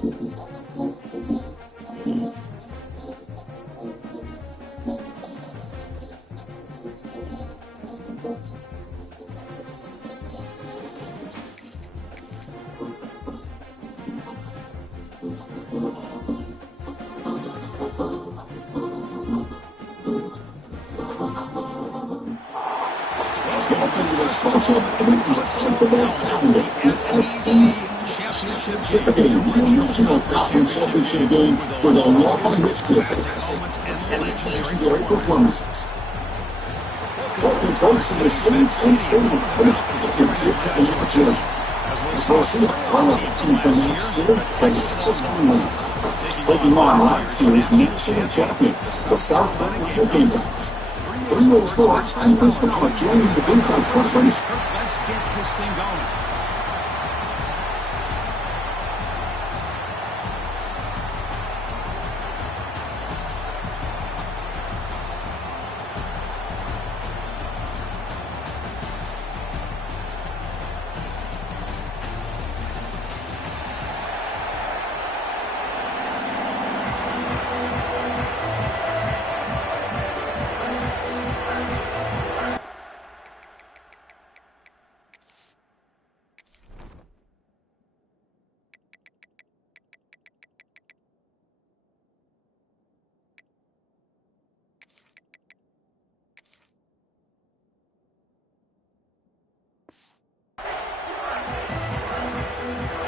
Special championship game, the original conference championship game with a long history of legendary performances. Welcome folks to the City Stadium for the championship in Georgia. As well as the Arnold team from next year, Texas Commonwealth. Taking on last year's national champions, the South Carolina Gamecocks. 3 ways sports and baseball are joining the Gamecock Conference. Let's get this thing going.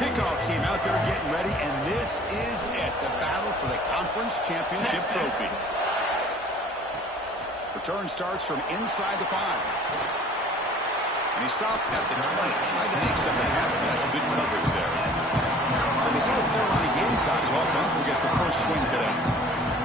Kickoff team out there getting ready, and this is it, the battle for the conference championship trophy. Return starts from inside the 5. And he stopped at the 20, tried to make something happen. That's good coverage there. So the South Carolina Gamecocks offense will get the first swing today.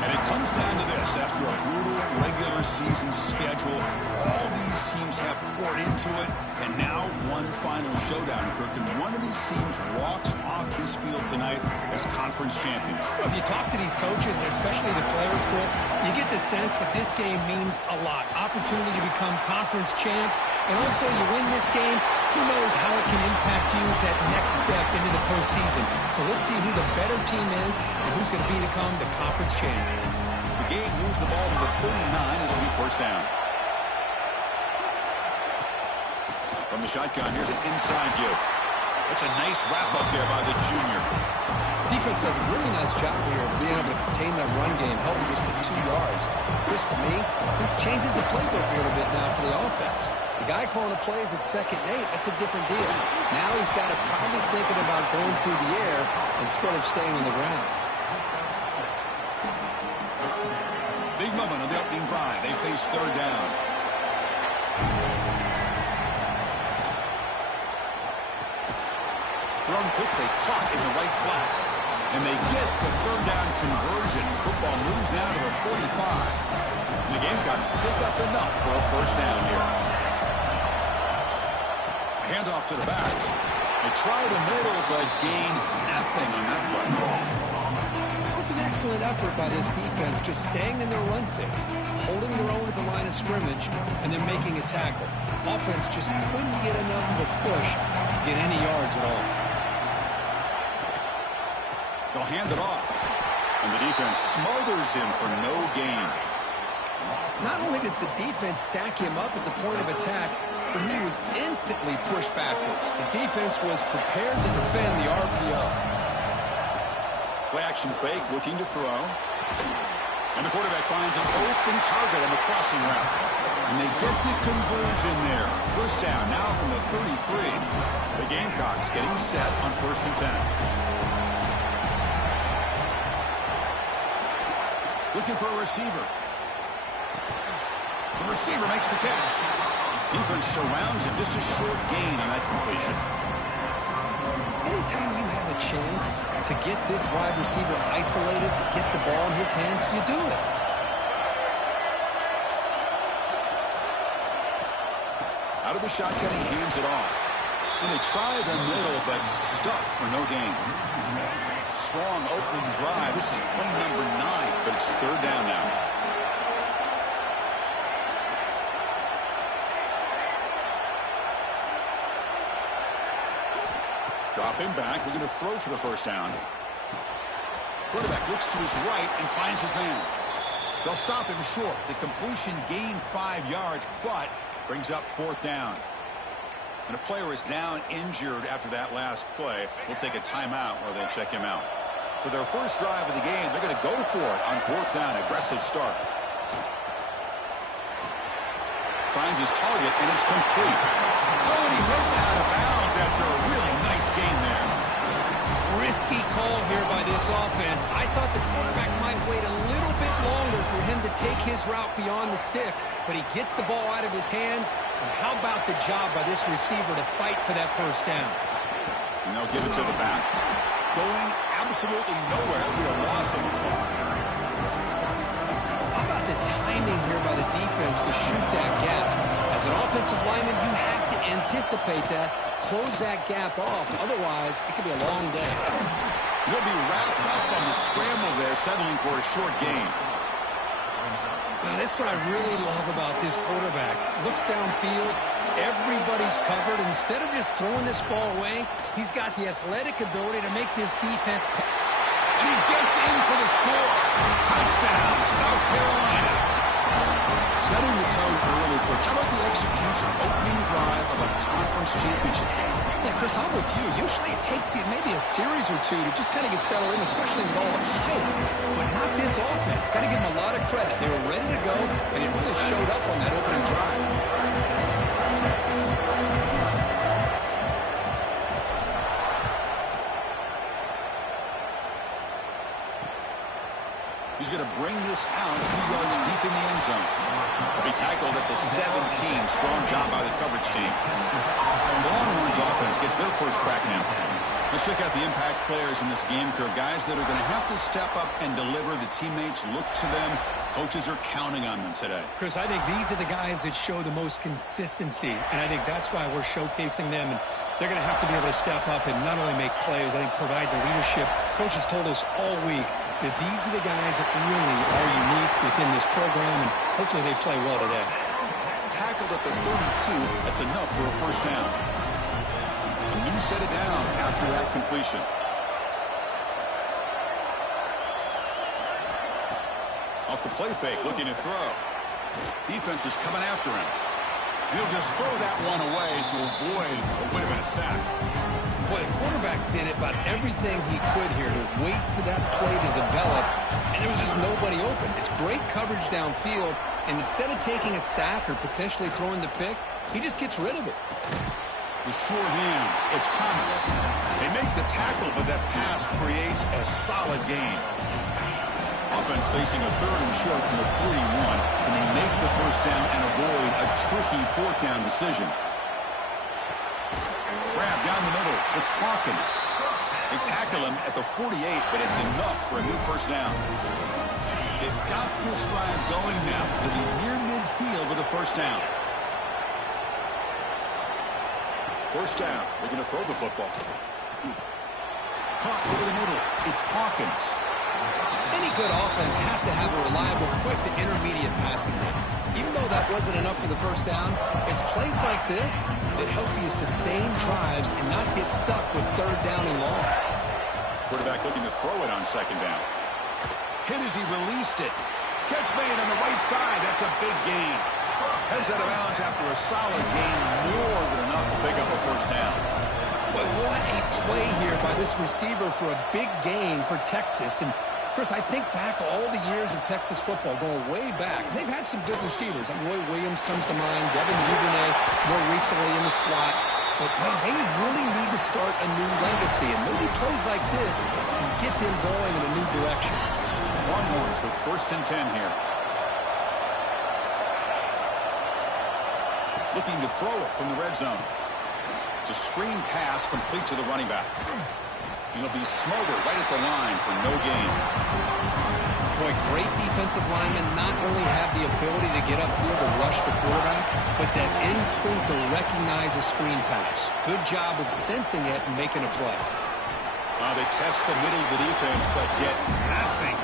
And it comes down to this. After a brutal regular season schedule, all these teams have poured into it, and now one final showdown, Kirk. And one of these teams walks off this field tonight as conference champions. Well, if you talk to these coaches, and especially the players, Chris, you get the sense that this game means a lot. Opportunity to become conference champs, and also you win this game, who knows how it can impact you that next step into the postseason. So let's see who the better team is and who's going to become the conference champion. The game moves the ball to the 39. It'll be first down. From the shotgun, here's an inside give. That's a nice wrap up there by the junior. Defense does a really nice job here of being able to contain that run game, helping just get 2 yards. Chris, to me, this changes the playbook a little bit now for the offense. The guy calling the plays at 2nd and 8, that's a different deal. Now he's got to probably thinking about going through the air instead of staying on the ground. Big moment on the opening drive. They face 3rd down. Thrown quickly, caught in the right flat. And they get the 3rd down conversion. Football moves now to the 45. And the Gamecocks pick up enough for a first down here. Handoff to the back. They try the middle, but gain nothing on that play. That was an excellent effort by this defense, just staying in their run fix, holding their own at the line of scrimmage, and then making a tackle. Offense just couldn't get enough of a push to get any yards at all. They'll hand it off, and the defense smothers him for no gain. Not only does the defense stack him up at the point of attack, but he was instantly pushed backwards. The defense was prepared to defend the RPO. Play action fake, looking to throw. And the quarterback finds an open target on the crossing route. And they get the conversion there. First down now from the 33. The Gamecocks getting set on 1st and 10. Looking for a receiver. The receiver makes the catch. Defense surrounds him. Just a short gain on that completion. Anytime you have a chance to get this wide receiver isolated, to get the ball in his hands, you do it. Out of the shotgun, he hands it off. And they try the middle, but stuck for no gain. Strong opening drive. This is play number 9, but it's 3rd down now. Drop him back. Looking to throw for the first down. Quarterback looks to his right and finds his man. They'll stop him short. The completion gained 5 yards, but brings up 4th down. And a player is down injured after that last play. We'll take a timeout or they'll check him out. So their first drive of the game, they're going to go for it on 4th down. Aggressive start. Finds his target, and it's complete. Oh, and he heads out of bounds after a really nice game there. Risky call here by this offense. I thought the quarterback might wait a little bit longer for him to take his route beyond the sticks, but he gets the ball out of his hands. And how about the job by this receiver to fight for that first down? And they'll give it to the back. Going absolutely nowhere. It'll be a loss of the ball. How about the timing here by the defense to shoot that gap? As an offensive lineman, you have to anticipate that, close that gap off. Otherwise, it could be a long day. He'll be wrapped up on the scramble there, settling for a short gain. That's what I really love about this quarterback. Looks downfield. Everybody's covered. Instead of just throwing this ball away, he's got the athletic ability to make this defense. And he gets in for the score. Touchdown, South Carolina. Setting the tone early, Coach. How about the execution, opening drive of a conference championship game? Yeah, Chris, I'm with you. Usually it takes you maybe a series or two to just kind of get settled in, especially with all the hype. But not this offense. Got to give them a lot of credit. They were ready to go, and it really showed up on that opening drive. He's going to bring this out a few yards deep in the end zone. He'll be tackled at the 17. Strong job by the coverage team. The Longhorns offense gets their first crack now. Let's check out the impact players in this game, Kirk. Guys that are going to have to step up and deliver. The teammates look to them. Coaches are counting on them today. Chris, I think these are the guys that show the most consistency, and I think that's why we're showcasing them. And they're going to have to be able to step up and not only make plays, I think provide the leadership. Coaches told us all week that these are the guys that really are unique within this program, and hopefully they play well today. Tackled at the 32. That's enough for a first down. A new set of downs after that completion. Off the play fake, looking to throw. Defense is coming after him. He'll just throw that one away to avoid what would have been a sack. Boy, the quarterback did about everything he could here to wait for that play to develop, and there was just nobody open. It's great coverage downfield, and instead of taking a sack or potentially throwing the pick, he just gets rid of it. The sure hands, it's Thomas. They make the tackle, but that pass creates a solid gain. Offense facing a 3rd and short from the 41, and they make the first down and avoid a tricky 4th down decision. Grab down the middle. It's Hawkins. They tackle him at the 48, but it's enough for a new first down. They've got this drive going now to be near midfield with a first down. First down. They're going to throw the football. Caught over the middle. It's Hawkins. Any good offense has to have a reliable, quick to intermediate passing game. Even though that wasn't enough for the first down, it's plays like this that help you sustain drives and not get stuck with 3rd down and long. Quarterback looking to throw it on 2nd down. Hit as he released it. Catch made on the right side. That's a big gain. Heads out of bounds after a solid gain, more than enough to pick up a first down. But what a play here by this receiver for a big gain for Texas. And Chris, I think back all the years of Texas football, going way back. They've had some good receivers. Roy Williams comes to mind, Devin Duvernay more recently in the slot. But, man, they really need to start a new legacy. And maybe plays like this can get them going in a new direction. Longhorns with 1st and 10 here. Looking to throw it from the red zone. It's a screen pass complete to the running back. He'll be smothered right at the line for no gain. Boy, great defensive linemen not only have the ability to get upfield and rush the quarterback, but that instinct to recognize a screen pass. Good job of sensing it and making a play. They test the middle of the defense, but get nothing.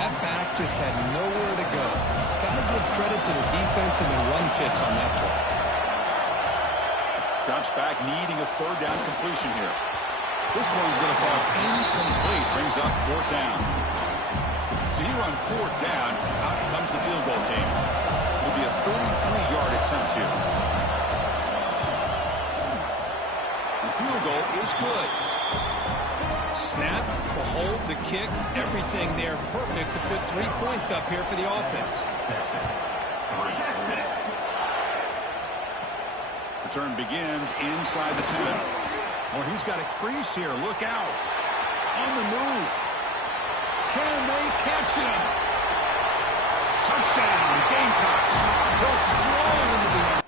That back just had nowhere to go. Got to give credit to the defense and the run fits on that play. Drops back, needing a 3rd down completion here. This one's going to fall incomplete. Brings up fourth down. So here on fourth down, out comes the field goal team. It'll be a 33-yard attempt here. The field goal is good. Snap, the hold, the kick, everything there perfect to put 3 points up here for the offense. Return begins inside the 10. Well, he's got a crease here. Look out. On the move. Can they catch him? Touchdown, Gamecocks. They'll stroll into the end.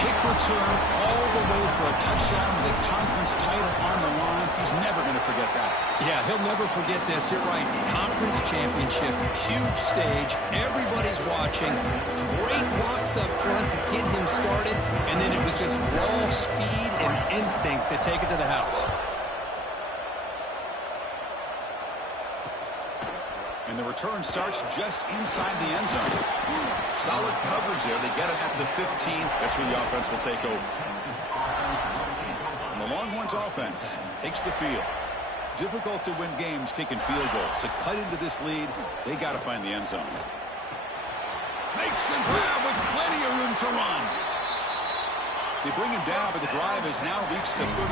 Kick return all the way for a touchdown with the conference title on the line. He's never going to forget that. Yeah, he'll never forget this. You're right. Conference championship, huge stage. Everybody's watching. Great blocks up front to get him started. And then it was just raw speed and instincts to take it to the house. And the return starts just inside the end zone. Solid coverage there. They get him at the 15. That's where the offense will take over. And the Longhorns offense takes the field. Difficult to win games kicking field goals. To cut into this lead, they got to find the end zone. Makes the grab with plenty of room to run. They bring him down, but the drive has now reached the 35.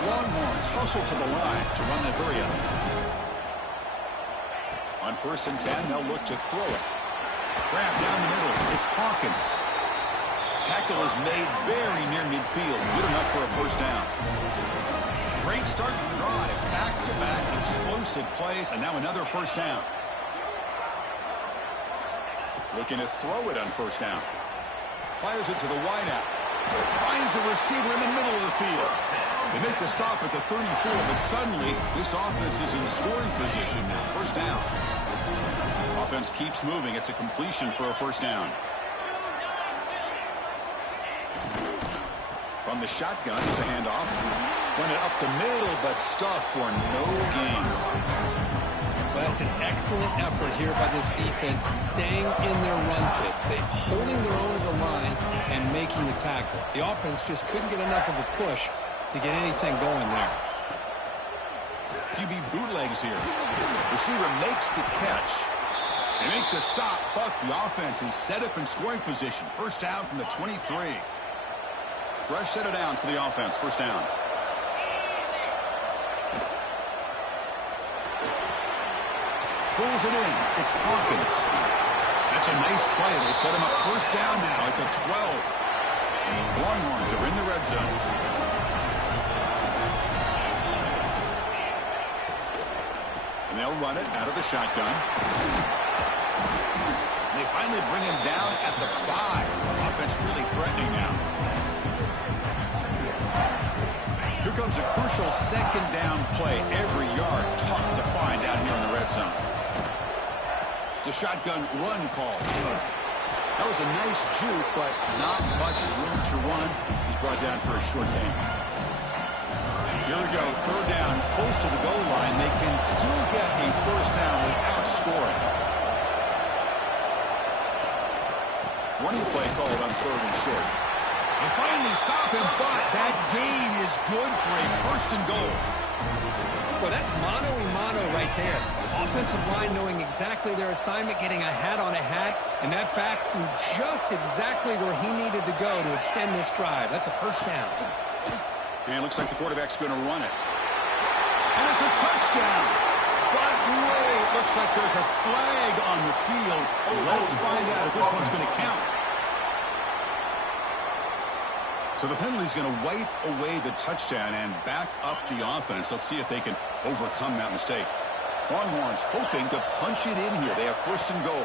The Longhorns hustle to the line to run that hurry up. On 1st and 10, they'll look to throw it. Grab down the middle. It's Hawkins. Tackle is made very near midfield. Good enough for a first down. Great start to the drive. Back-to-back explosive plays, and now another first down. Looking to throw it on first down. Fires it to the wideout. Finds a receiver in the middle of the field. They make the stop at the 34, but suddenly this offense is in scoring position now. First down. Offense keeps moving. It's a completion for a first down. From the shotgun, it's a handoff. Run it up the middle, but stuffed for no gain. Well, that's an excellent effort here by this defense, staying in their run fits. They're holding their own at the line and making the tackle. The offense just couldn't get enough of a push to get anything going there. QB bootlegs here. Receiver makes the catch. They make the stop, but the offense is set up in scoring position. First down from the 23. Fresh set of downs for the offense. First down. Pulls it in. It's Hawkins. That's a nice play. It'll set him up first down now at the 12. Longhorns are in the red zone. And they'll run it out of the shotgun. They finally bring him down at the 5. Offense really threatening now. Here comes a crucial second down play. Every yard tough to find out here in the red zone. It's a shotgun run call. That was a nice juke, but not much room to run. He's brought down for a short gain. Here we go, third down, close to the goal line. They can still get a first down without scoring. Running play called on 3rd and short. They finally stop him, but that gain is good for a first and goal. Well, that's mano-a-mano right there. Offensive line knowing exactly their assignment, getting a hat on a hat, and that back threw just exactly where he needed to go to extend this drive. That's a first down. And it looks like the quarterback's going to run it. And it's a touchdown. But wait, looks like there's a flag on the field. Let's find out if this one's going to count. So the penalty's going to wipe away the touchdown and back up the offense. Let's see if they can overcome that mistake. Longhorns hoping to punch it in here. They have first and goal.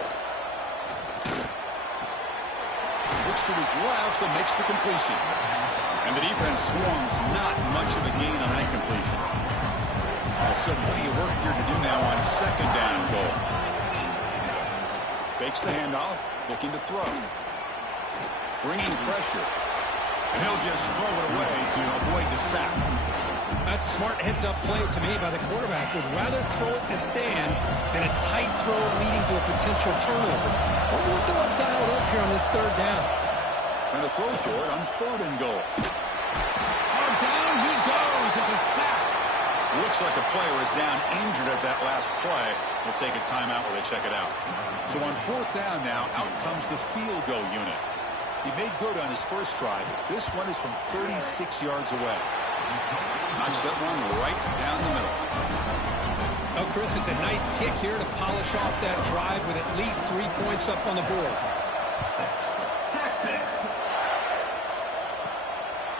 Looks to his left and makes the completion. And the defense swarms, not much of a gain on that completion. So plenty of work here to do now on second down and goal. Fakes the handoff, looking to throw. Bringing pressure. And he'll just throw it away to avoid the sack. That's a smart heads-up play to me by the quarterback. Would rather throw it in the stands than a tight throw leading to a potential turnover. Wonder what they'll have dialed up here on this third down. And a throw for it on 3rd and goal. Oh, down he goes. It's a sack. Looks like a player is down injured at that last play. We'll take a timeout while they check it out. So on 4th down now, out comes the field goal unit. He made good on his first try. This one is from 36 yards away. Knocks that one right down the middle. Oh, Chris, it's a nice kick here to polish off that drive with at least 3 points up on the board.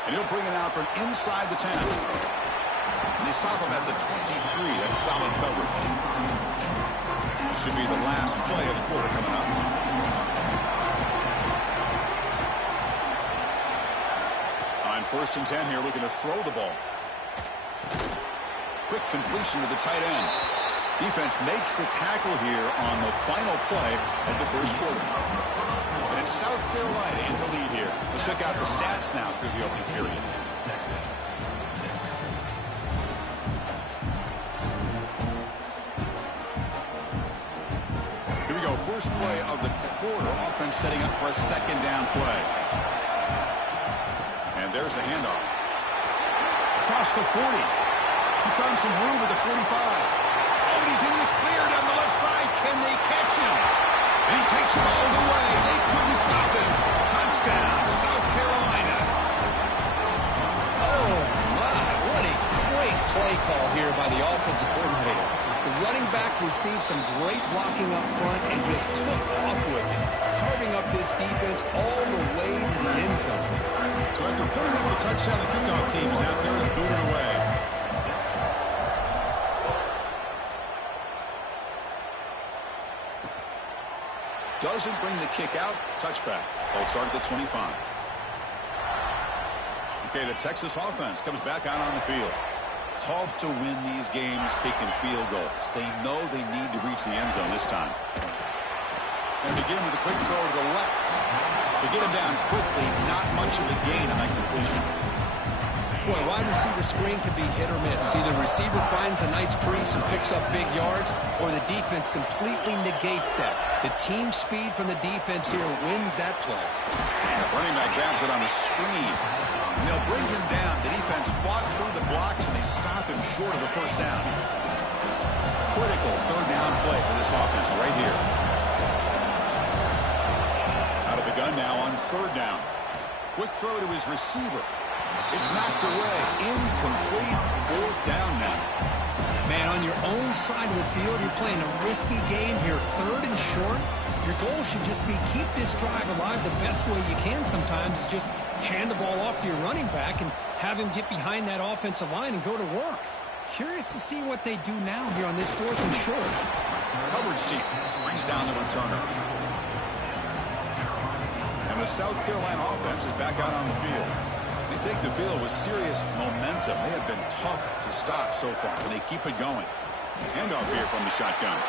And he'll bring it out from inside the 10. And they stop him at the 23. That's solid coverage. It should be the last play of the quarter coming up. On 1st and 10 here, looking to throw the ball. Quick completion to the tight end. Defense makes the tackle here on the final play of the first quarter. And it's South Carolina in the lead here. Let's check out the stats now through the opening period. Here we go. First play of the quarter. Offense setting up for a 2nd down play. And there's the handoff. Across the 40. He's found some room at the 45. Oh, and he's in the clear down the left side. Can they catch him? And he takes it all the way. They couldn't stop him. Touchdown, South Carolina. Oh, my. What a great play call here by the offensive coordinator. The running back received some great blocking up front and just took off with it, carving up this defense all the way to the end zone. So after putting up a touchdown, the kickoff team is out there to boot it away. Doesn't bring the kick out. Touchback. They'll start at the 25. Okay, the Texas offense comes back out on the field. Tough to win these games kicking field goals. They know they need to reach the end zone this time. And begin with a quick throw to the left. They get him down quickly. Not much of a gain on that completion. Boy, wide receiver screen can be hit or miss. Either receiver finds a nice crease and picks up big yards, or the defense completely negates that. The team speed from the defense here wins that play. Running back grabs it on a screen. And they'll bring him down. The defense fought through the blocks, and they stop him short of the 1st down. Critical 3rd down play for this offense right here. Out of the gun now on 3rd down. Quick throw to his receiver. It's knocked away. Incomplete. 4th down now. Man, on your own side of the field, you're playing a risky game here. 3rd and short. Your goal should just be keep this drive alive the best way you can sometimes. Is just hand the ball off to your running back and have him get behind that offensive line and go to work. Curious to see what they do now here on this 4th and short. Coverage seat brings down the returner. And the South Carolina offense is back out on the field. They take the field with serious momentum. They have been tough to stop so far, and they keep it going. Handoff here from the shotgun.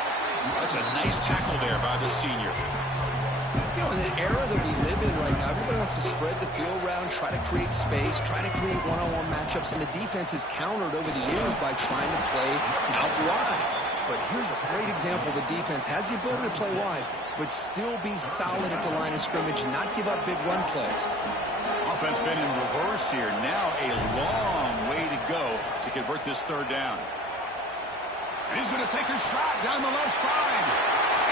That's a nice tackle there by the senior. You know, in the era that we live in right now, everybody wants to spread the field around, try to create space, try to create one-on-one matchups, and the defense is countered over the years by trying to play out wide. But here's a great example. The defense has the ability to play wide, but still be solid at the line of scrimmage and not give up big run plays. Offense been in reverse here. Now a long way to go to convert this 3rd down. And he's going to take a shot down the left side.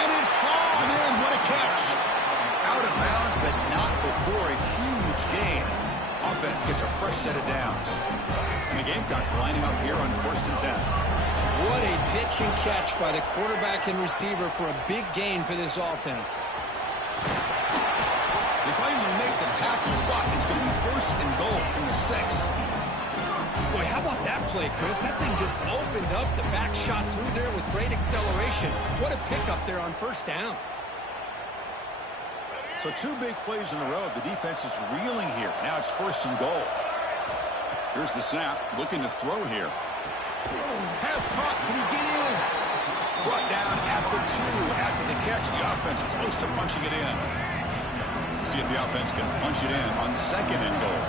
And it's hauled in. What a catch. Out of bounds, but not before a huge gain. Offense gets a fresh set of downs. And the Gamecocks lining up here on 1st and 10. What a pitch and catch by the quarterback and receiver for a big gain for this offense. They finally make the tackle, but it's going to be 1st and goal from the 6. Boy, how about that play, Chris? That thing just opened up. The back shot through there with great acceleration. What a pickup there on 1st down. So 2 big plays in a row. The defense is reeling here. Now it's 1st and goal. Here's the snap. Looking to throw here. Pass caught. Can he get in? Brought down at the 2 after the catch. The offense close to punching it in. See if the offense can punch it in on 2nd and goal.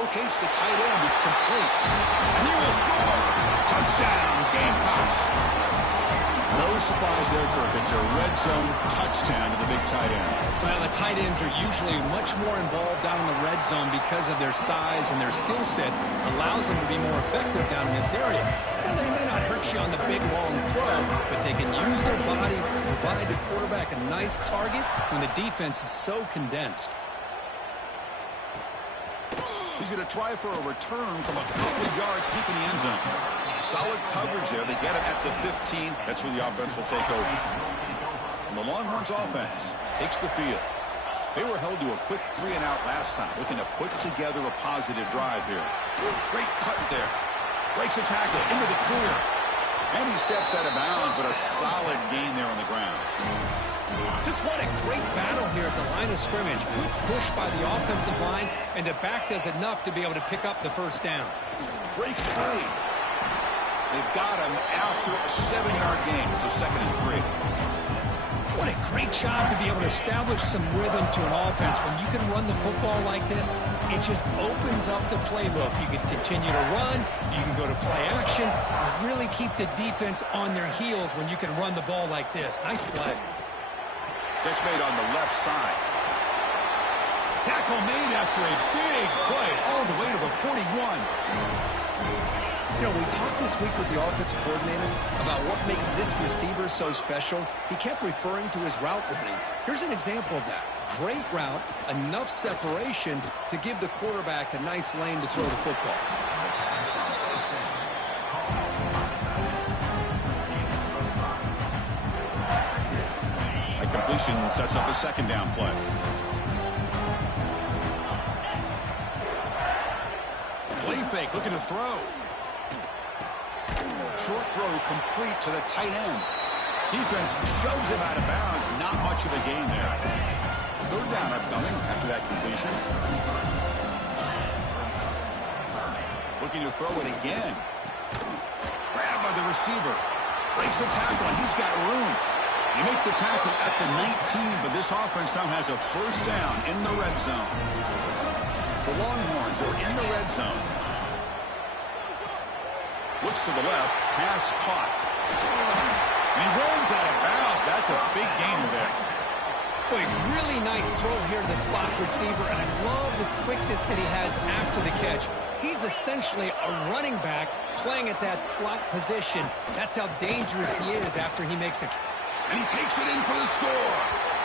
Locates the tight end. It's complete. And he will score. Touchdown, Gamecocks. No surprise there, Kirk. It's a red zone touchdown to the big tight end. Well, the tight ends are usually much more involved down in the red zone because of their size and their skill set. Allows them to be more effective down in this area. And they may not hurt you on the big, long throw, but they can use their bodies to provide the quarterback a nice target when the defense is so condensed. He's going to try for a return from a couple of yards deep in the end zone. Solid coverage there. They get him at the 15. That's where the offense will take over. And the Longhorns offense takes the field. They were held to a quick 3-and-out last time, looking to put together a positive drive here. Great cut there. Breaks a tackle into the clear. And he steps out of bounds, but a solid gain there on the ground. Just what a great battle here at the line of scrimmage. Good push by the offensive line, and the back does enough to be able to pick up the first down. Breaks free. They've got him after a 7-yard gain, so 2nd and 3. What a great job to be able to establish some rhythm to an offense. When you can run the football like this, it just opens up the playbook. You can continue to run, you can go to play action, and really keep the defense on their heels when you can run the ball like this. Nice play. Catch made on the left side. Tackle made after a big play all the way to the 41. You know, we talked this week with the offensive coordinator about what makes this receiver so special. He kept referring to his route running. Here's an example of that. Great route, enough separation to give the quarterback a nice lane to throw the football. A completion sets up a 2nd down play. Play fake, looking to throw. Short throw complete to the tight end. Defense shoves him out of bounds. Not much of a gain there. 3rd down upcoming after that completion. Looking to throw it again. Grabbed by the receiver. Breaks a tackle, and he's got room. You make the tackle at the 19, but this offense now has a 1st down in the red zone. The Longhorns are in the red zone. Looks to the left, pass caught. And he runs out of bounds. That's a big gainer there. Boy, really nice throw here to the slot receiver, and I love the quickness that he has after the catch. He's essentially a running back playing at that slot position. That's how dangerous he is after he makes a... And he takes it in for the score.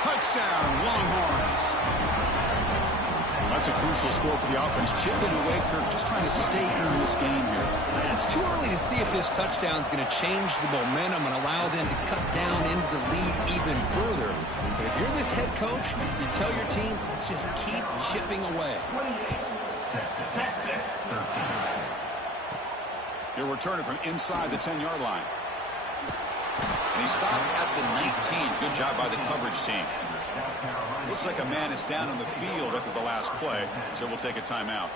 Touchdown, Longhorns. That's a crucial score for the offense. Chipping away, Kirk, just trying to stay in this game here. It's too early to see if this touchdown is going to change the momentum and allow them to cut down into the lead even further. But if you're this head coach, you tell your team, let's just keep chipping away. He'll return it from inside the 10-yard line. And he stopped at the 19. Good job by the coverage team. Looks like a man is down on the field after the last play, so we'll take a timeout.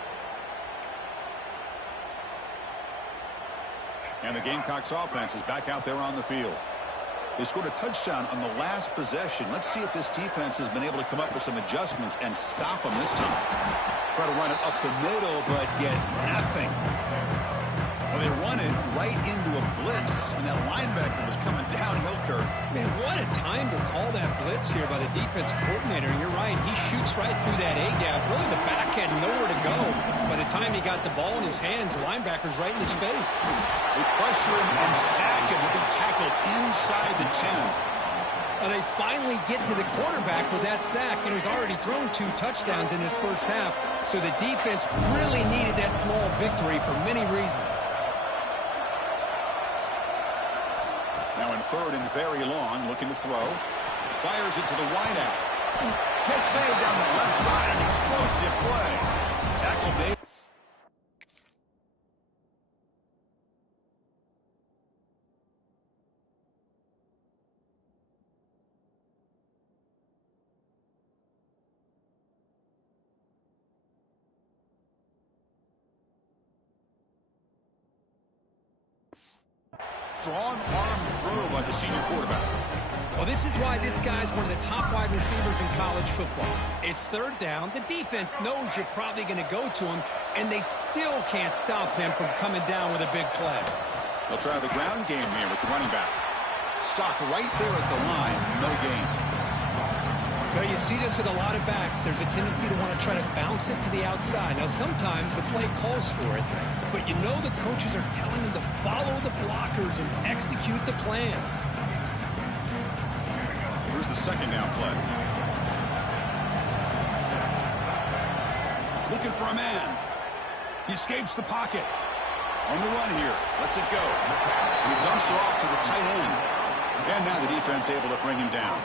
And the Gamecocks offense is back out there on the field. They scored a touchdown on the last possession. Let's see if this defense has been able to come up with some adjustments and stop them this time. Try to run it up the middle, but get nothing. Well, they run it right into a blitz, and that linebacker was coming downhill, Kirk. Man, what a time to call that blitz here by the defensive coordinator. And you're right, he shoots right through that A-gap. Really, the back had nowhere to go. By the time he got the ball in his hands, the linebacker's right in his face. They pressure him and sack him to be tackled inside the 10. And they finally get to the quarterback with that sack. And he's already thrown 2 touchdowns in his first half. So the defense really needed that small victory for many reasons. Now in 3rd and very long, looking to throw. Fires it to the wideout. Catch made down the left side, an explosive play. Tackle made. strong arm throw by the senior quarterback. Well, this is why this guy's one of the top wide receivers in college football. It's third down. The defense knows you're probably going to go to him, and they still can't stop him from coming down with a big play. They'll try the ground game here with the running back. Stopped right there at the line. No gain. Well, you see this with a lot of backs. There's a tendency to want to try to bounce it to the outside. Now, sometimes the play calls for it, but you know the coaches are telling them to follow the blockers and execute the plan. Here's the second down play. Looking for a man. He escapes the pocket. On the run here. Lets it go. And he dumps it off to the tight end. And now the defense able to bring him down.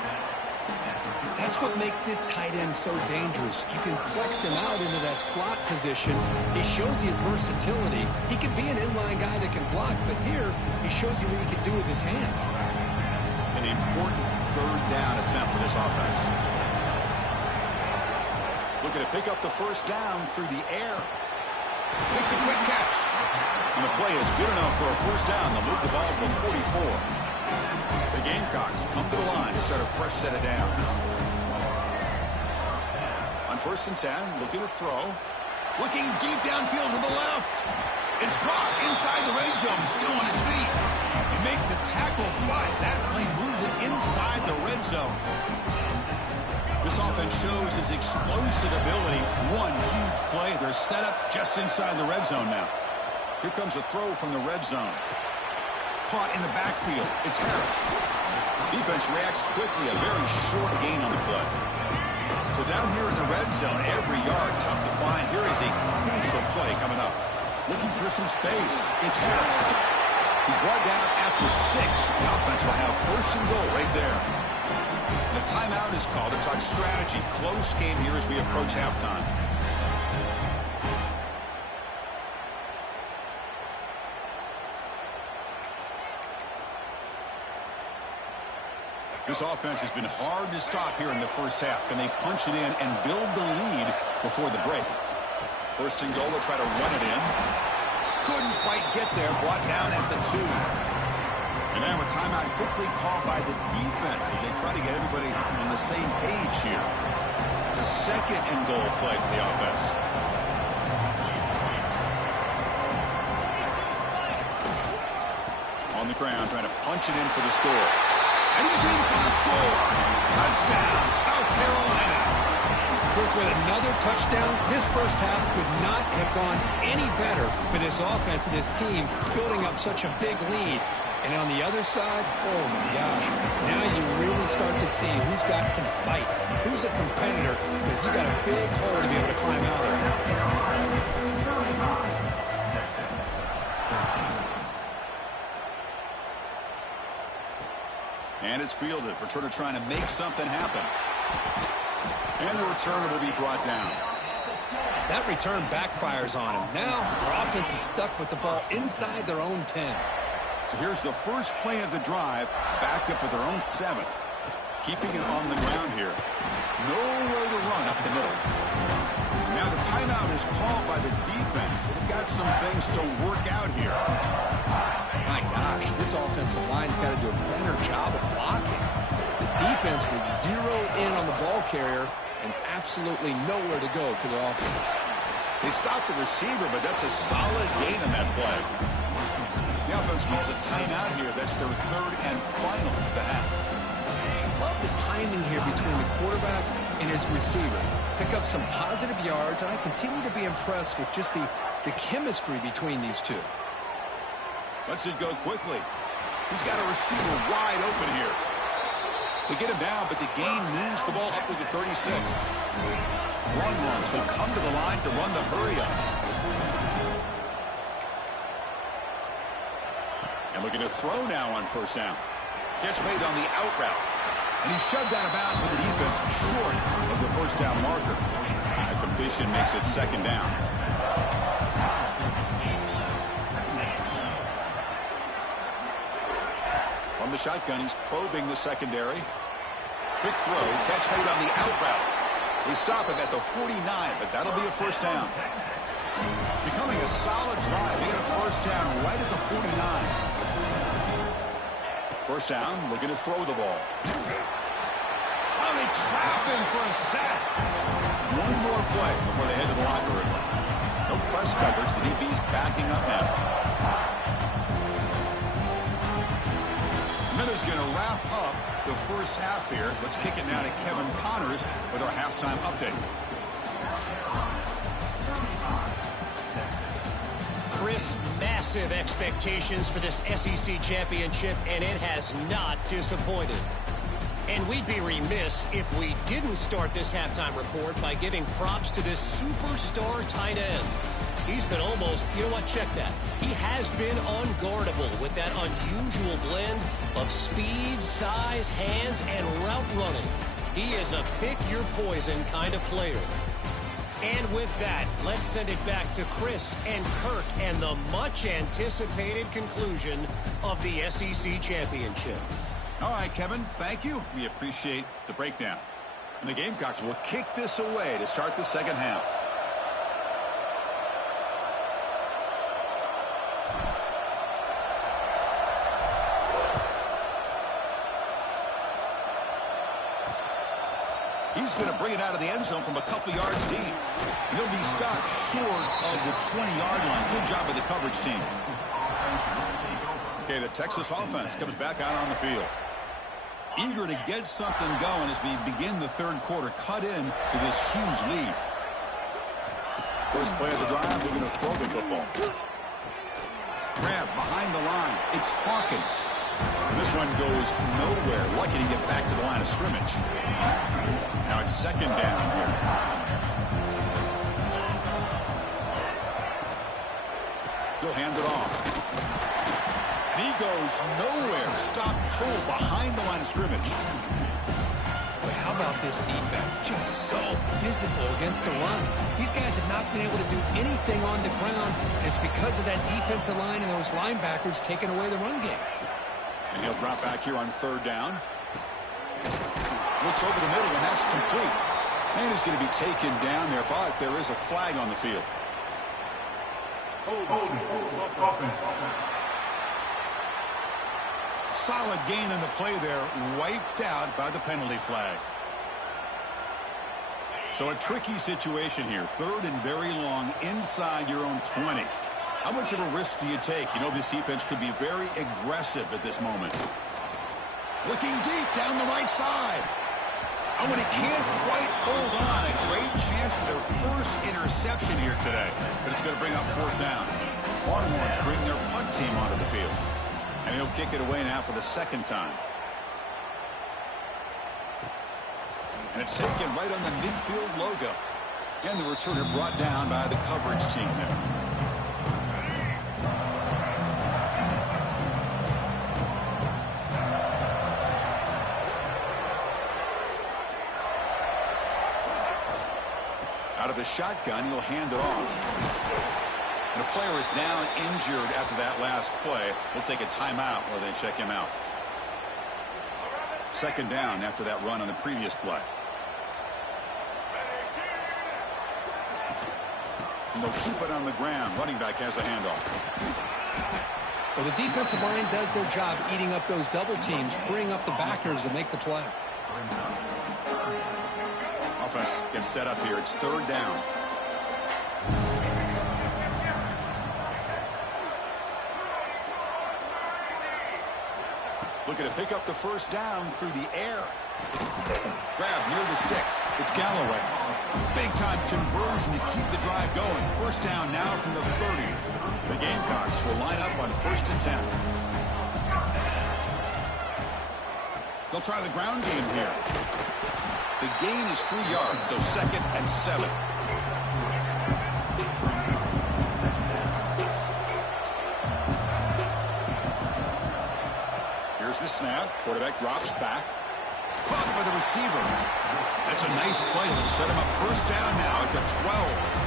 That's what makes this tight end so dangerous. You can flex him out into that slot position. He shows you his versatility. He can be an inline guy that can block, but here he shows you what he can do with his hands. An important third down attempt for this offense. Looking to pick up the first down through the air. Makes a quick catch. And the play is good enough for a first down. They'll move the ball to the 44. The Gamecocks come to the line to start a fresh set of downs. On 1st and 10, looking to throw. Looking deep downfield to the left. It's caught inside the red zone, still on his feet. You make the tackle, but that play moves it inside the red zone. This offense shows its explosive ability. One huge play. They're set up just inside the red zone now. Here comes a throw from the red zone. Caught in the backfield. It's Harris. Defense reacts quickly. A very short gain on the play. So down here in the red zone, every yard tough to find. Here is a crucial play coming up. Looking for some space. It's Harris. He's brought down at the 6. The offense will have 1st and goal right there. The timeout is called to talk strategy. Close game here as we approach halftime. This offense has been hard to stop here in the first half. Can they punch it in and build the lead before the break? 1st and goal, they'll try to run it in. Couldn't quite get there. Brought down at the 2. And now a timeout quickly called by the defense as they try to get everybody on the same page here. It's a 2nd and goal play for the offense. On the ground, trying to punch it in for the score. And he's in for the score. Touchdown, South Carolina. Of course, with another touchdown, this first half could not have gone any better for this offense and this team, building up such a big lead. And on the other side, oh my gosh, now you really start to see who's got some fight, who's a competitor, because you got a big hole to be able to climb out of. And it's fielded. Returner trying to make something happen. And the returner will be brought down. That return backfires on him. Now, our offense is stuck with the ball inside their own 10. So here's the first play of the drive, backed up with their own 7. Keeping it on the ground here. Nowhere to run up the middle. Now the timeout is called by the defense. They've got some things to work out here. My gosh, this offensive line's got to do a better job of blocking. The defense was zeroed in on the ball carrier and absolutely nowhere to go for the offense. They stopped the receiver, but that's a solid gain on that play. The offense calls a timeout here. That's their 3rd and final of the half. Love the timing here between the quarterback and his receiver. Pick up some positive yards, and I continue to be impressed with just the chemistry between these two. Lets it go quickly. He's got a receiver wide open here. They get him down, but the gain moves the ball up with the 36. Run runs will come to the line to run the hurry-up. And looking to throw now on 1st down. Catch made on the out route. And he's shoved out of bounds with the defense short of the 1st down marker. A completion makes it 2nd down. From the shotgun, he's probing the secondary. Quick throw, catch made on the out route. They stop him at the 49, but that'll be a 1st down. Becoming a solid drive. They get a 1st down right at the 49. First down, looking to throw the ball. Oh, they trap him for a sack. One more play before they head to the locker room. No press coverage. The DB's backing up now. Minutes going to wrap up the first half here. Let's kick it now to Kevin Connors with our halftime update. Chris, massive expectations for this SEC championship, and it has not disappointed. And we'd be remiss if we didn't start this halftime report by giving props to this superstar tight end. He's been almost, you know what, check that. He has been unguardable with that unusual blend of speed, size, hands, and route running. He is a pick-your-poison kind of player. And with that, let's send it back to Chris and Kirk and the much-anticipated conclusion of the SEC championship. All right, Kevin, thank you. We appreciate the breakdown. And the Gamecocks will kick this away to start the second half. He's going to bring it out of the end zone from a couple yards deep. He'll be stopped short of the 20-yard line. Good job by the coverage team. Okay, the Texas offense comes back out on the field. Eager to get something going as we begin the third quarter. Cut in to this huge lead. First play of the drive, they're going to throw the football. Grab behind the line. It's Hawkins. This one goes nowhere. Lucky to get back to the line of scrimmage. Now it's second down here. He'll hand it off. And he goes nowhere. Stop cold behind the line of scrimmage. Boy, how about this defense? Just so physical against the run. These guys have not been able to do anything on the ground. And it's because of that defensive line and those linebackers taking away the run game. And he'll drop back here on third down. Looks over the middle, and that's complete. And he's going to be taken down there, but there is a flag on the field. Solid gain on the play there, wiped out by the penalty flag. So a tricky situation here. Third and very long inside your own 20. How much of a risk do you take? You know this defense could be very aggressive at this moment. Looking deep down the right side. Oh, and he can't quite hold on. A great chance for their first interception here today. But it's going to bring up fourth down. Longhorns bring their punt team onto the field. And he'll kick it away now for the second time. And it's taken right on the midfield logo. And the returner brought down by the coverage team there. Out of the shotgun, he'll hand it off. And the player is down injured after that last play. We'll take a timeout while they check him out. Second down after that run on the previous play. And they'll keep it on the ground. Running back has the handoff. Well, the defensive line does their job eating up those double teams, freeing up the backers to make the play. Offense gets set up here. It's third down. Looking to pick up the first down through the air. Grab near the sticks. It's Galloway. Big-time conversion to keep the drive going. First down now from the 30. The Gamecocks will line up on 1st and 10. They'll try the ground game here. The gain is 3 yards, so 2nd and 7. Here's the snap. Quarterback drops back. Caught by the receiver. That's a nice play. It'll set him up first down now at the 12.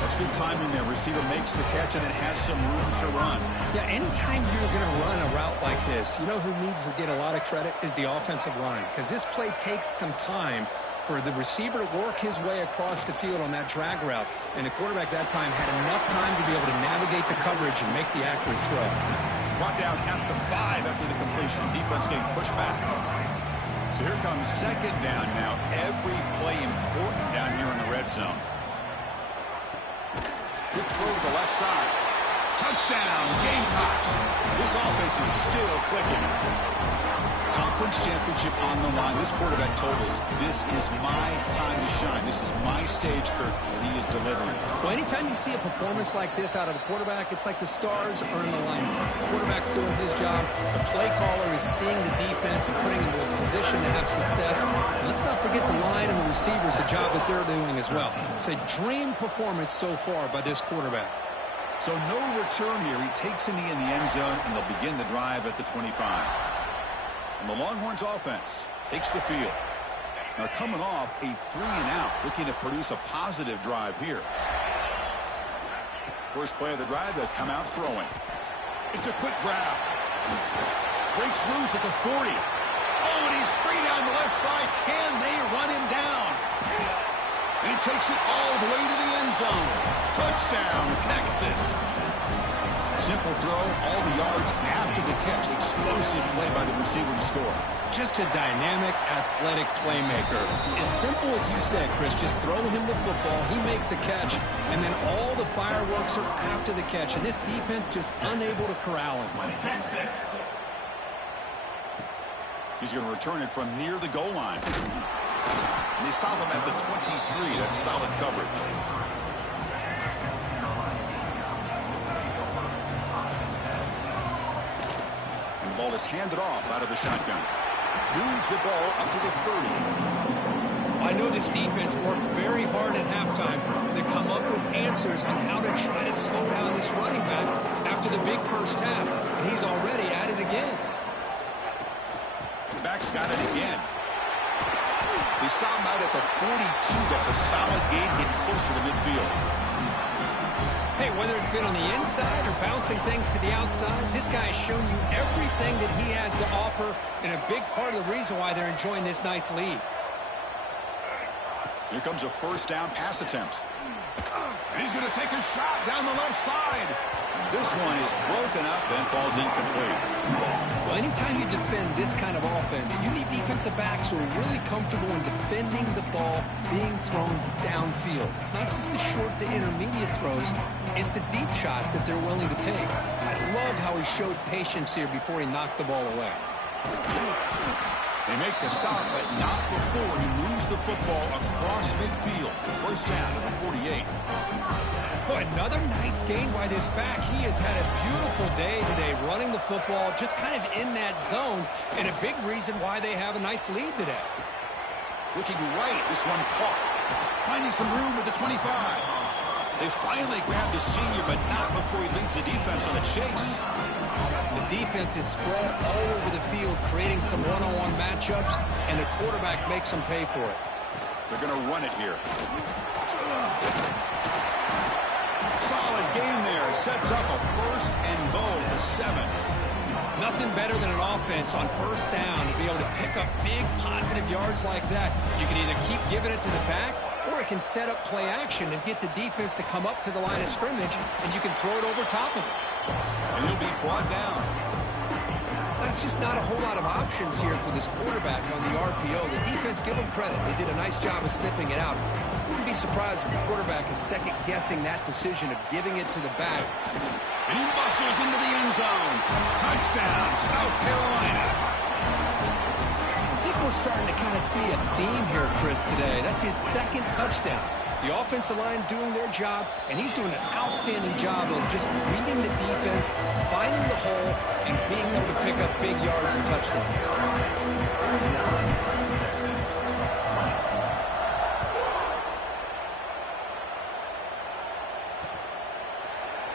That's good timing there. Receiver makes the catch and it has some room to run. Yeah, anytime you're going to run a route like this, you know who needs to get a lot of credit is the offensive line. Because this play takes some time for the receiver to work his way across the field on that drag route. And the quarterback that time had enough time to be able to navigate the coverage and make the accurate throw. Brought down at the 5 after the completion. completion. Defense getting pushed back. So here comes second down now. Every play important down here in the red zone. Quick throw to the left side. Touchdown, Gamecocks. This offense is still clicking. Conference championship on the line. This quarterback told us, this is my time to shine. This is my stage, Kurt, and he is delivering. Well, anytime you see a performance like this out of a quarterback, it's like the stars are in alignment. The quarterback's doing his job. The play caller is seeing the defense and putting him in a position to have success. And let's not forget the line and the receivers, the job that they're doing as well. It's a dream performance so far by this quarterback. So no return here. He takes a knee in the end zone, and they'll begin the drive at the 25. And the Longhorns offense takes the field. Now coming off a 3-and-out, looking to produce a positive drive here. First play of the drive, they'll come out throwing. It's a quick grab. Breaks loose at the 40. Oh, and he's free down the left side. Can they run him down? And he takes it all the way to the end zone. Touchdown, Texas. Simple throw, all the yards after the catch. Explosive play by the receiver to score. Just a dynamic, athletic playmaker. As simple as you said, Chris, just throw him the football, he makes a catch, and then all the fireworks are after the catch. And this defense just unable to corral him. He's going to return it from near the goal line. And they stop him at the 23. That's solid coverage. The ball is handed off out of the shotgun. Moves the ball up to the 30. I know this defense worked very hard at halftime to come up with answers on how to try to slow down this running back after the big first half, and he's already at it again. The back's got it again. They stop him out at the 42. That's a solid gain, getting closer to midfield. Hey, whether it's been on the inside or bouncing things to the outside, this guy has shown you everything that he has to offer, and a big part of the reason why they're enjoying this nice lead. Here comes a first down pass attempt. And he's going to take a shot down the left side. This one is broken up, then falls incomplete. Well, anytime you defend this kind of offense, you need defensive backs who are really comfortable in defending the ball being thrown downfield. It's not just the short to intermediate throws, it's the deep shots that they're willing to take. I love how he showed patience here before he knocked the ball away. They make the stop, but not before he moves the football across midfield. First down to the 48. Boy, another nice gain by this back. He has had a beautiful day today running the football, just kind of in that zone, and a big reason why they have a nice lead today. Looking right, this one caught. Finding some room at the 25. They finally grabbed the senior, but not before he leads the defense on a chase. The defense is spread all over the field, creating some one-on-one matchups, and the quarterback makes them pay for it. They're going to run it here. Solid gain there. Sets up a first and goal at the 7. Nothing better than an offense on first down to be able to pick up big positive yards like that. You can either keep giving it to the back, or it can set up play action and get the defense to come up to the line of scrimmage, and you can throw it over top of it. And he'll be brought down. That's just not a whole lot of options here for this quarterback on the RPO. The defense, give them credit. They did a nice job of sniffing it out. Wouldn't be surprised if the quarterback is second-guessing that decision of giving it to the back. And he muscles into the end zone. Touchdown, South Carolina. I think we're starting to kind of see a theme here, Chris, today. That's his second touchdown. The offensive line doing their job, and he's doing an outstanding job of just reading the defense, finding the hole, and being able to pick up big yards and touchdowns.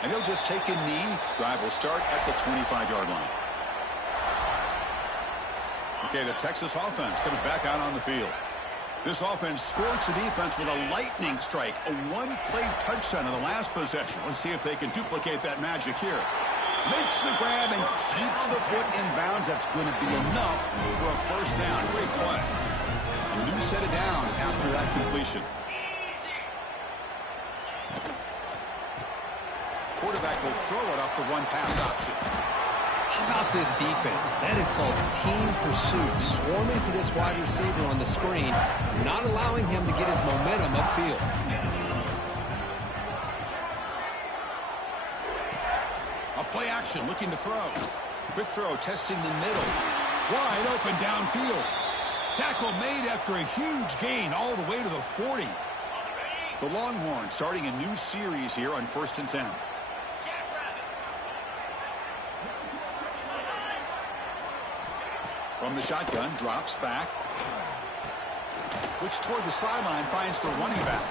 And he'll just take a knee. Drive will start at the 25-yard line. Okay, the Texas offense comes back out on the field. This offense scorched the defense with a lightning strike, a one-play touchdown in the last possession. Let's see if they can duplicate that magic here. Makes the grab and keeps the foot in bounds. That's going to be enough for a first down. Great play. A new set of downs after that completion. Quarterback will throw it off the one-pass option. How about this defense? That is called team pursuit. Swarming to this wide receiver on the screen, not allowing him to get his momentum upfield. A play action, looking to throw. Quick throw, testing the middle. Wide open downfield. Tackle made after a huge gain all the way to the 40. The Longhorns starting a new series here on 1st and 10. From the shotgun, drops back. Looks toward the sideline, finds the running back.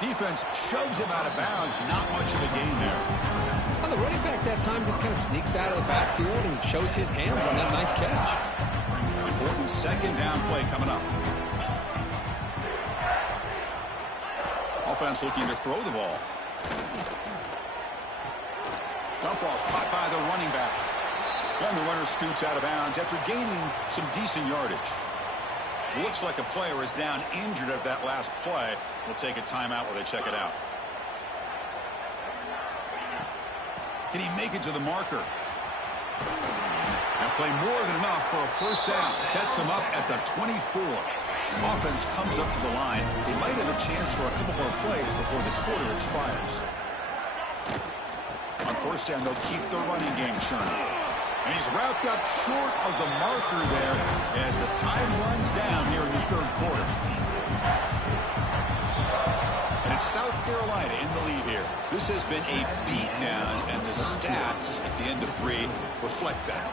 Defense shoves him out of bounds. Not much of a gain there. Well, the running back that time just kind of sneaks out of the backfield and shows his hands on that nice catch. Important second down play coming up. Offense looking to throw the ball. Dump off caught by the running back. And the runner scoots out of bounds after gaining some decent yardage. Looks like a player is down injured at that last play. We'll take a timeout while they check it out. Can he make it to the marker? That play more than enough for a first down. Sets him up at the 24. Offense comes up to the line. They might have a chance for a couple more plays before the quarter expires. On first down, they'll keep the running game churning. And he's wrapped up short of the marker there as the time runs down here in the third quarter. And it's South Carolina in the lead here. This has been a beatdown, and the stats at the end of 3 reflect that.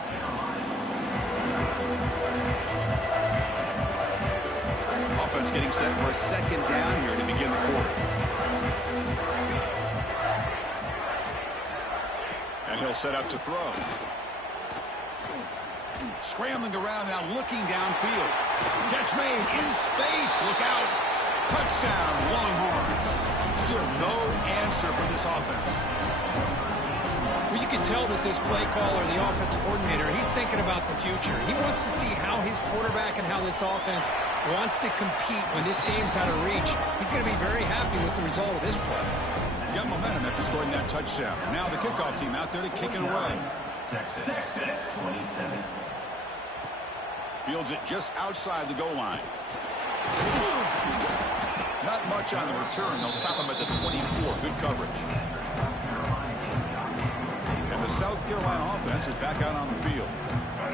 Offense getting set for a second down here to begin the quarter. And he'll set up to throw. Scrambling around now, looking downfield. Catch made in space. Look out. Touchdown, Longhorns. Still no answer for this offense. Well, you can tell that this play caller, the offensive coordinator, he's thinking about the future. He wants to see how his quarterback and how this offense wants to compete when this game's out of reach. He's going to be very happy with the result of this play. Got momentum after scoring that touchdown. Now the kickoff team out there to kick it away. Texas 27. Fields it just outside the goal line. Not much on the return. They'll stop him at the 24. Good coverage. And the South Carolina offense is back out on the field.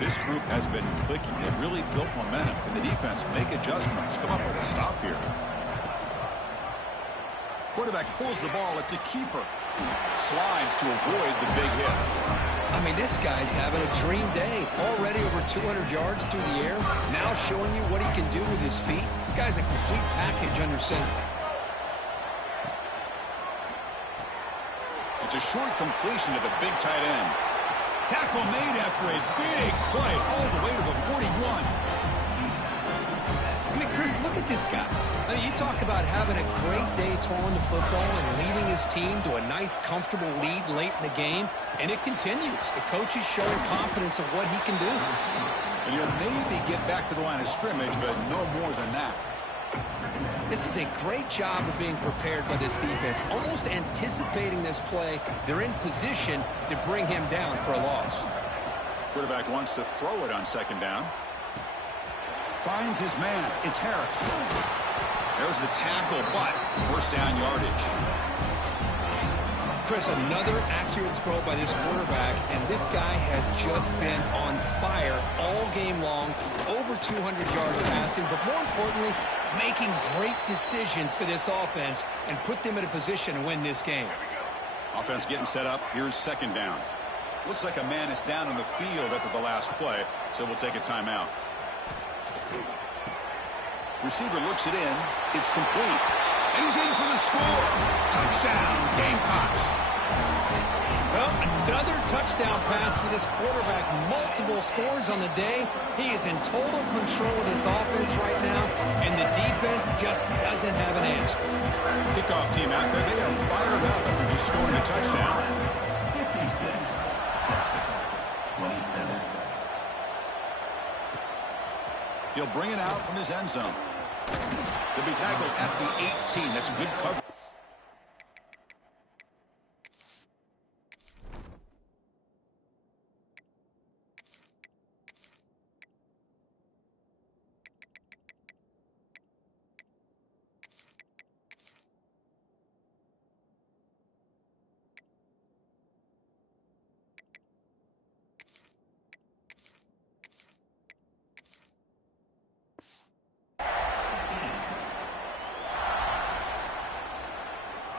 This group has been clicking. They've really built momentum. Can the defense make adjustments? Come up with a stop here. Quarterback pulls the ball. It's a keeper. Slides to avoid the big hit. I mean, this guy's having a dream day. Already over 200 yards through the air. Now showing you what he can do with his feet. This guy's a complete package under center. It's a short completion to the big tight end. Tackle made after a big play all the way to the 41. I mean, Chris, look at this guy. I mean, you talk about having a great day throwing the football and leading his team to a nice, comfortable lead late in the game, and it continues. The coach is showing confidence of what he can do. And he'll maybe get back to the line of scrimmage, but no more than that. This is a great job of being prepared by this defense, almost anticipating this play. They're in position to bring him down for a loss. Quarterback wants to throw it on second down. Finds his man. It's Harris. There's the tackle, but first down yardage. Chris, another accurate throw by this quarterback, and this guy has just been on fire all game long, over 200 yards passing, but more importantly, making great decisions for this offense and put them in a position to win this game. Offense getting set up. Here's second down. Looks like a man is down on the field after the last play, so we'll take a timeout. Receiver looks it in. It's complete. And he's in for the score. Touchdown, Gamecocks. Well, another touchdown pass for this quarterback. Multiple scores on the day. He is in total control of this offense right now, and the defense just doesn't have an answer. Kickoff team out there, they are fired up after just scoring a touchdown. 56, Texas 27. He'll bring it out from his end zone. He'll be tackled at the 18. That's good coverage.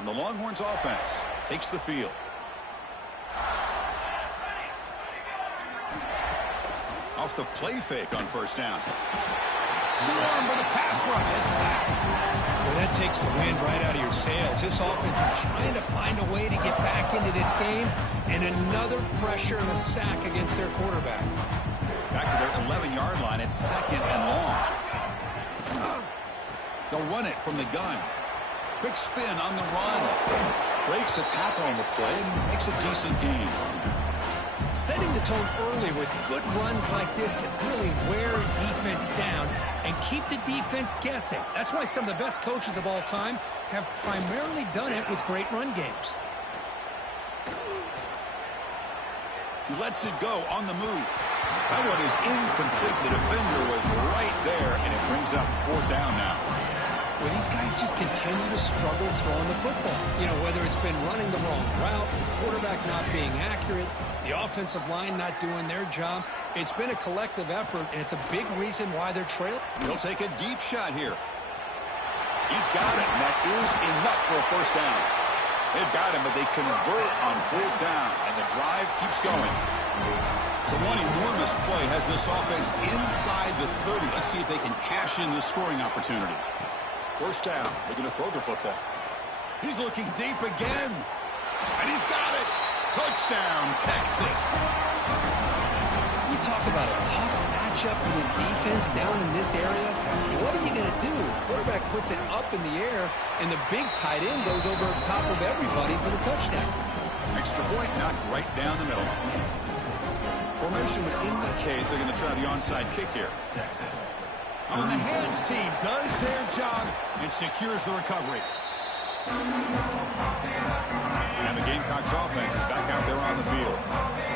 And the Longhorns offense takes the field. Off the play fake on first down. Swarm for the pass rush. A sack. Well, that takes the wind right out of your sails. This offense is trying to find a way to get back into this game, and another pressure and a sack against their quarterback. Back to their 11-yard line. It's 2nd and long. They'll run it from the gun. Quick spin on the run. Breaks a tackle on the play and makes a decent gain. Setting the tone early with good runs like this can really wear a defense down and keep the defense guessing. That's why some of the best coaches of all time have primarily done it with great run games. He lets it go on the move. That one is incomplete. The defender was right there, and it brings up 4th down now. Well, these guys just continue to struggle throwing the football. You know, whether it's been running the wrong route, the quarterback not being accurate, the offensive line not doing their job. It's been a collective effort, and it's a big reason why they're trailing. He'll take a deep shot here. He's got it, and that is enough for a first down. They've got him, but they convert on 4th down, and the drive keeps going. So one enormous play has this offense inside the 30. Let's see if they can cash in this scoring opportunity. First down, looking to throw the football. He's looking deep again. And he's got it. Touchdown, Texas. You talk about a tough matchup for this defense down in this area. What are you going to do? Quarterback puts it up in the air, and the big tight end goes over top of everybody for the touchdown. Extra point knocked right down the middle. Formation would indicate they're going to try the onside kick here. Texas. On the hands team does their job and secures the recovery. And the Gamecocks offense is back out there on the field.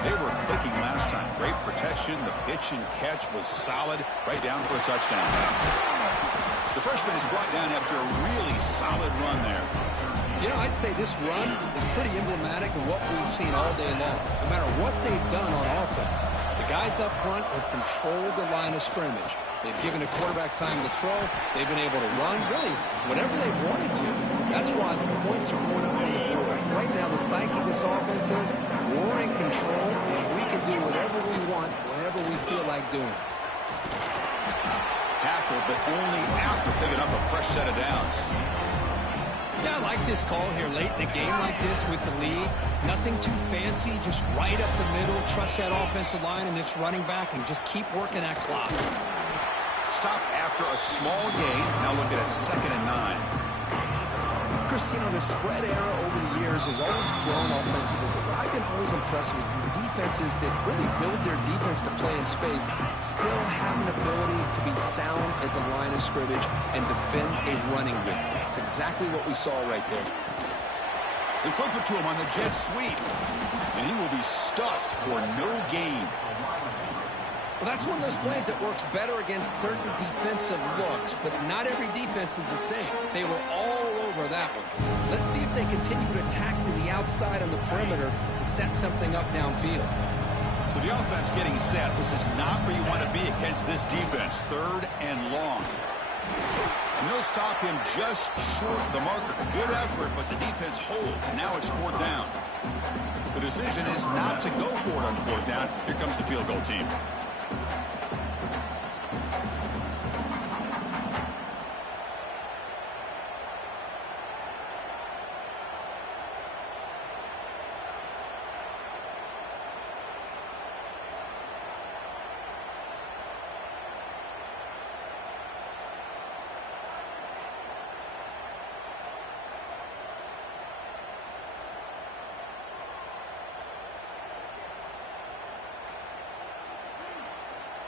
They were clicking last time. Great protection. The pitch and catch was solid. Right down for a touchdown. The freshman is brought down after a really solid run there. You know, I'd say this run is pretty emblematic of what we've seen all day long. No matter what they've done on offense, the guys up front have controlled the line of scrimmage. They've given the quarterback time to throw. They've been able to run, really, whatever they wanted to. That's why the points are going up on the board. Right now, the psyche of this offense is we're in control, and we can do whatever we want, whenever we feel like doing. Tackle, but only after picking up a fresh set of downs. Yeah, I like this call here late in the game like this with the lead. Nothing too fancy, just right up the middle. Trust that offensive line and this running back and just keep working that clock. Stop after a small gain. Now looking at 2nd and 9. Cristiano, the spread era over the years has always grown offensively, but I've been always impressed with defenses that really build their defense to play in space, still have an ability to be sound at the line of scrimmage and defend a running game. It's exactly what we saw right there. They flip it to him on the jet sweep, and he will be stuffed for no gain. Well, that's one of those plays that works better against certain defensive looks, but not every defense is the same. They were all over that one. Let's see if they continue to attack to the outside on the perimeter to set something up downfield. So the offense getting set. This is not where you want to be against this defense. 3rd and long. And they'll stop him just short of the marker. Good effort, but the defense holds. Now it's 4th down. The decision is not to go for it on 4th down. Here comes the field goal team.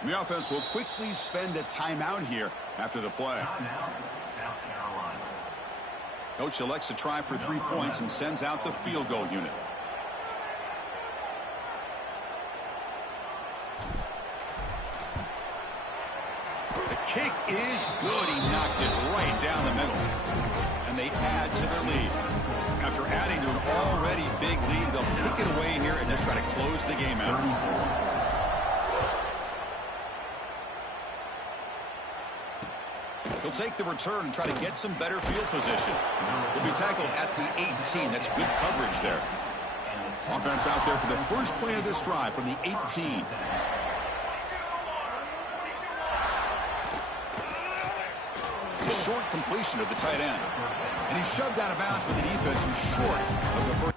The offense will quickly spend a timeout here after the play. Coach elects to try for 3 points and sends out the field goal unit. The kick is good. He knocked it right down the middle. And they add to their lead. After adding to an already big lead, they'll kick it away here and just try to close the game out. He'll take the return and try to get some better field position. He'll be tackled at the 18. That's good coverage there. Offense out there for the first play of this drive from the 18. Short completion of the tight end. And he's shoved out of bounds by the defense who's short of the first.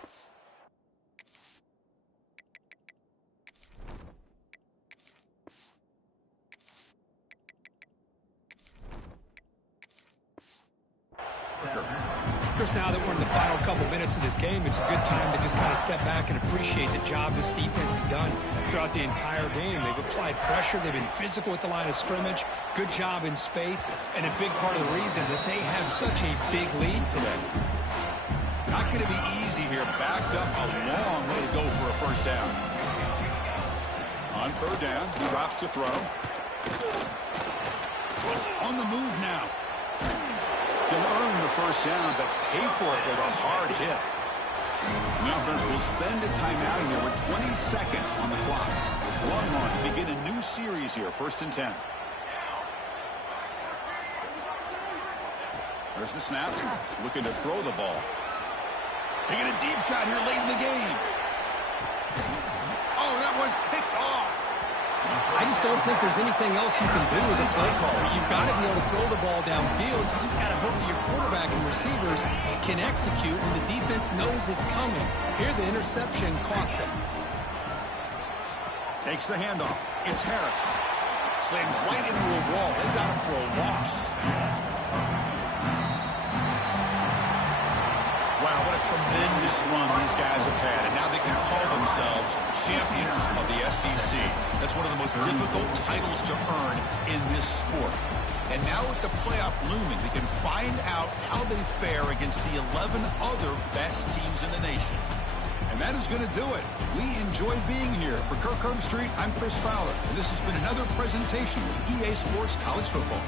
Now that we're in the final couple minutes of this game, it's a good time to just kind of step back and appreciate the job this defense has done throughout the entire game. They've applied pressure. They've been physical at the line of scrimmage. Good job in space. And a big part of the reason that they have such a big lead today. Not going to be easy here. Backed up a long way to go for a first down. On third down, he drops to throw. On the move now. He'll earn the first down, but pay for it with a hard hit. The offense will spend a timeout here with 20 seconds on the clock. Longhorns begin a new series here, 1st and 10. There's the snap. Looking to throw the ball. Taking a deep shot here late in the game. Oh, that one's picked off. I just don't think there's anything else you can do as a play caller. You've got to be able to throw the ball downfield. You just got to hope that your quarterback and receivers can execute when the defense knows it's coming. Here, the interception cost him. Takes the handoff. It's Harris. Slams right into a wall. They've got him for a loss. Wow, what a tremendous run these guys have had. And now they can call themselves champions of the SEC. That's one of the most difficult titles to earn in this sport. And now with the playoff looming, we can find out how they fare against the 11 other best teams in the nation. And that is going to do it. We enjoyed being here. For Kirk Herbstreit, I'm Chris Fowler. And this has been another presentation of EA Sports College Football.